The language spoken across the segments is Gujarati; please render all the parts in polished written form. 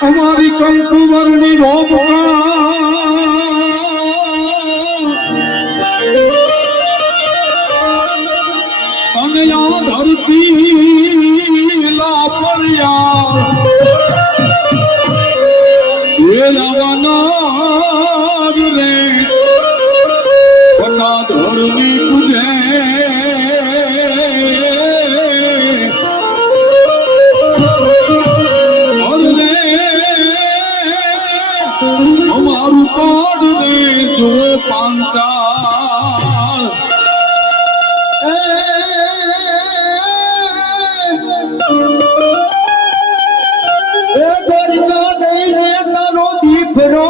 અમારી કંકુવરની અને આ ધરતી લાપરિયા એ આવવાના જ રે પટા ધરની પૂજે અમારું પાડ ને જુઓ પાંચાળ એ ગોરકા દઈને તારો દીકરો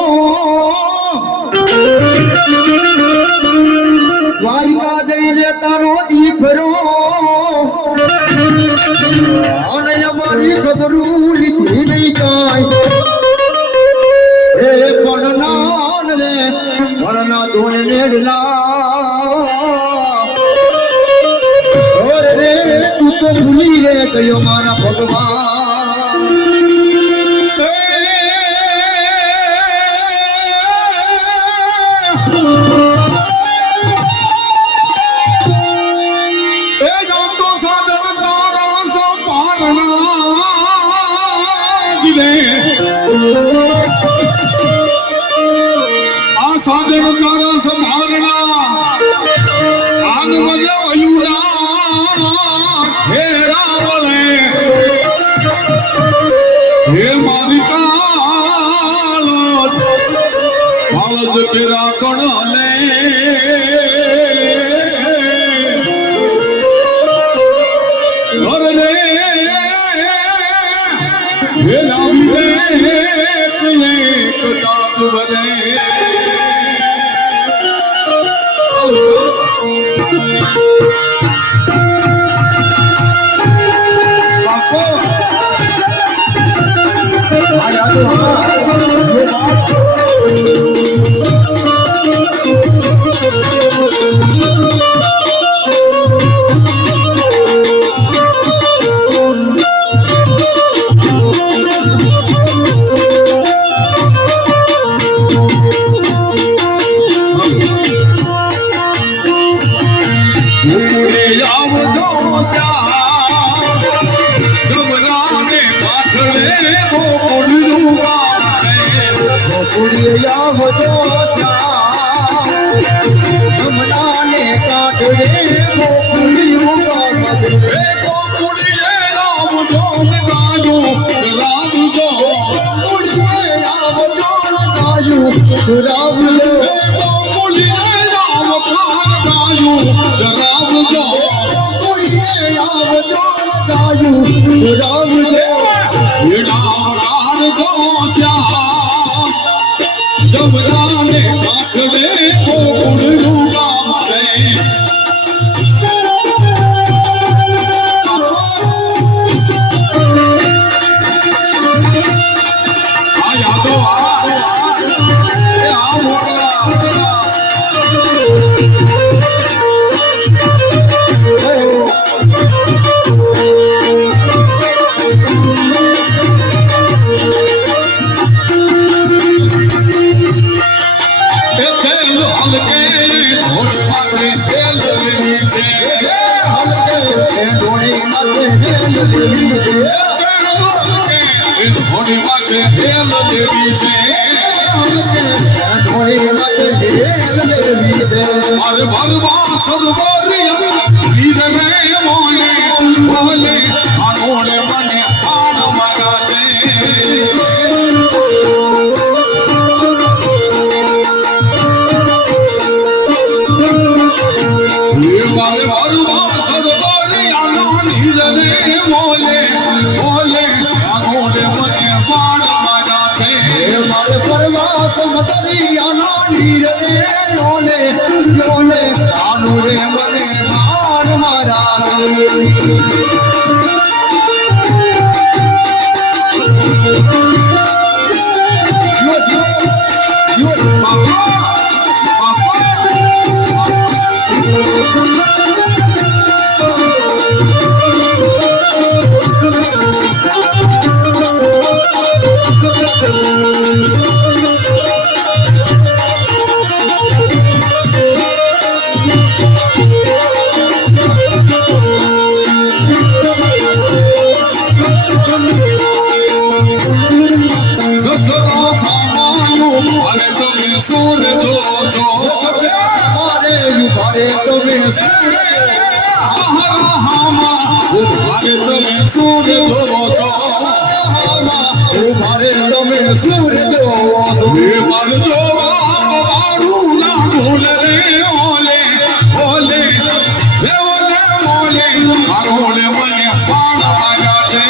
દ્વારિકા જઈને તારો દીકરો અને અમારી ખબરું લીધી નહીં કાંઈ ભણના ધૂન મેળલા રે તું તો ભૂલી રે ગયો મારા ભગવાન એ જામતો સાધન તારા સંભાળના જીવે સાધન તારા સંભાળના આગ વગે વયુના ફેરાવલે હે માલિકા કાળજ તેરા કણલે ઘરને હે લાવી રે કદાચ વરે જમરાને કાઠવે ગોકુળનું ગામ રે આ યાદો આ મોડલા अरे भगवान सर्वरिया रे मोले बोले अनोड़े बने आन मराते भगवान सर्वरिया रे मोले बोले अनोड़े बने आन मराते मारे परवास मतरिया रे मोले बोले आनुरे मने मान मारा સુર દો છો મારે ઉભારે તમે ઉભારે તમે સુર દો છો ઉભારે તમે સૂર જોવો છો મરજો મારું ના ભૂલ રે ઓલે ઓલે ઓલે ઓલે મારોલે મને પાણ માર્યા છે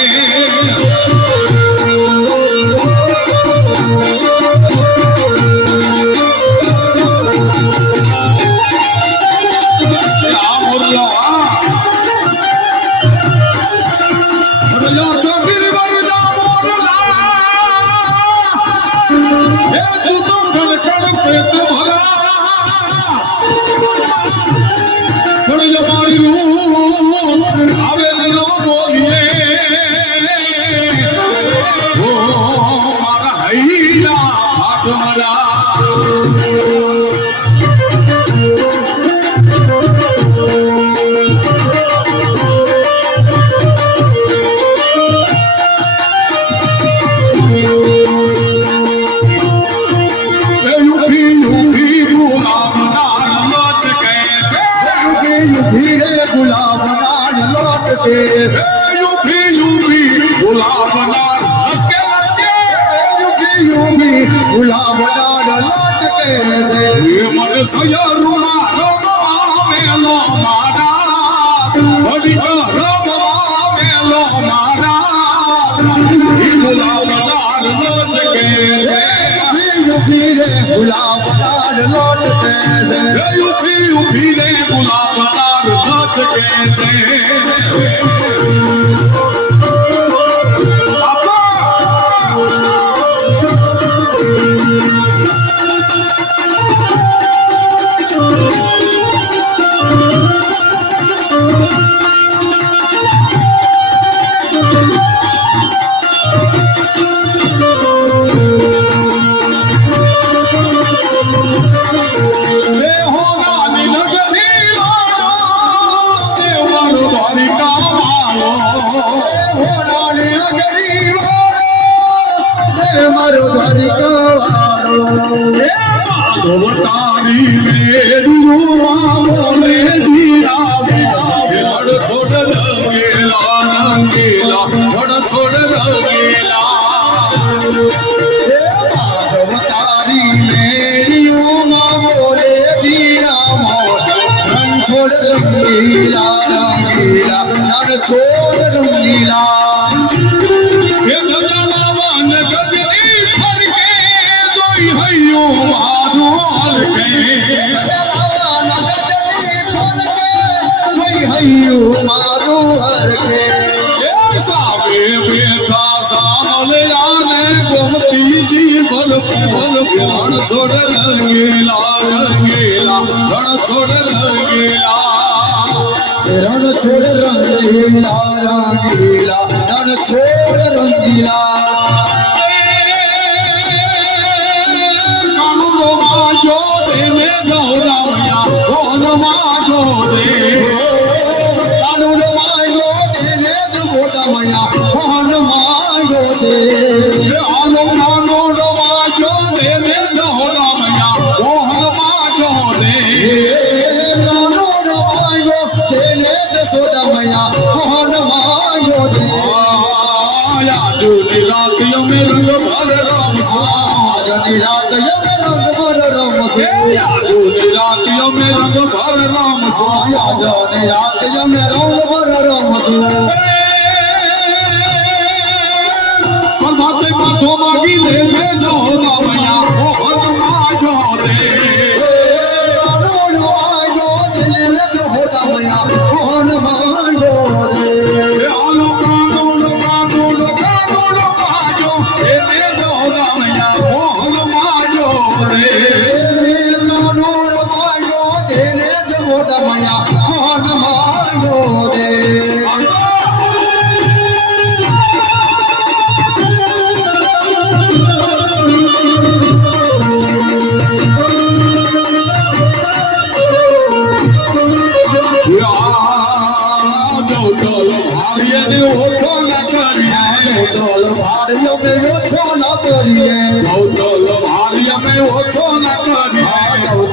ભાઈઓ મેં ઓછો ન કરીએ ભાઈ અમે અમે ઓછો ન કરીએ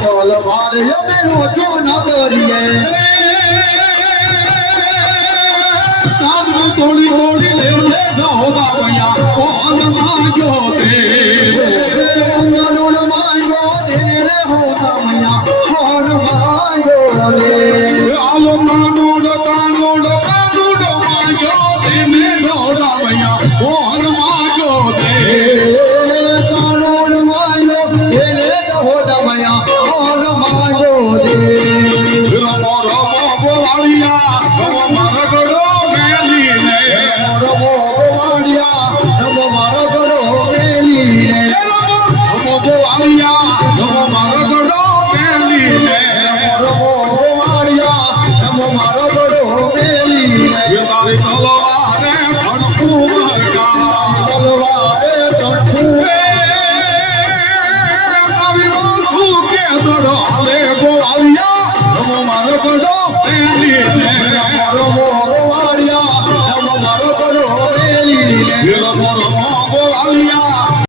તલવાર અમે ઓછો ન કરીએ કામ તોડી તોડી લેવડે જાઓ બાબયા કોણ માંગ્યો તે અંગણોડ માંગ્યો તેને રે હો દમયા કોણ માંગ્યો રે આલો કાનોડ કાનોડ કાનોડ માંગ્યો તેને જાઓ બાબયા કોણ માંગ્યો તે કાનોડ માંગ્યો તેને હો દમયા કોણ માંગ્યો રે રમો રમો બોલાડિયા રમો મારો ગળો મેલીને રમો બોવાડિયા રમો મારો ગળો મેલીને રમો બોલાડિયા રમો મારો ગળો મેલીને રમો બોવાડિયા રમો મારો ગળો મેલીને તારી તલવારે ધણકું મરકા તલવારે તણખું તારી વાંધું કે દડો હાલે બોલાડિયા રમો મારો ગળો મેલીને રમો બોવાડિયા રમો મારો ગળો મેલીને રમો રમો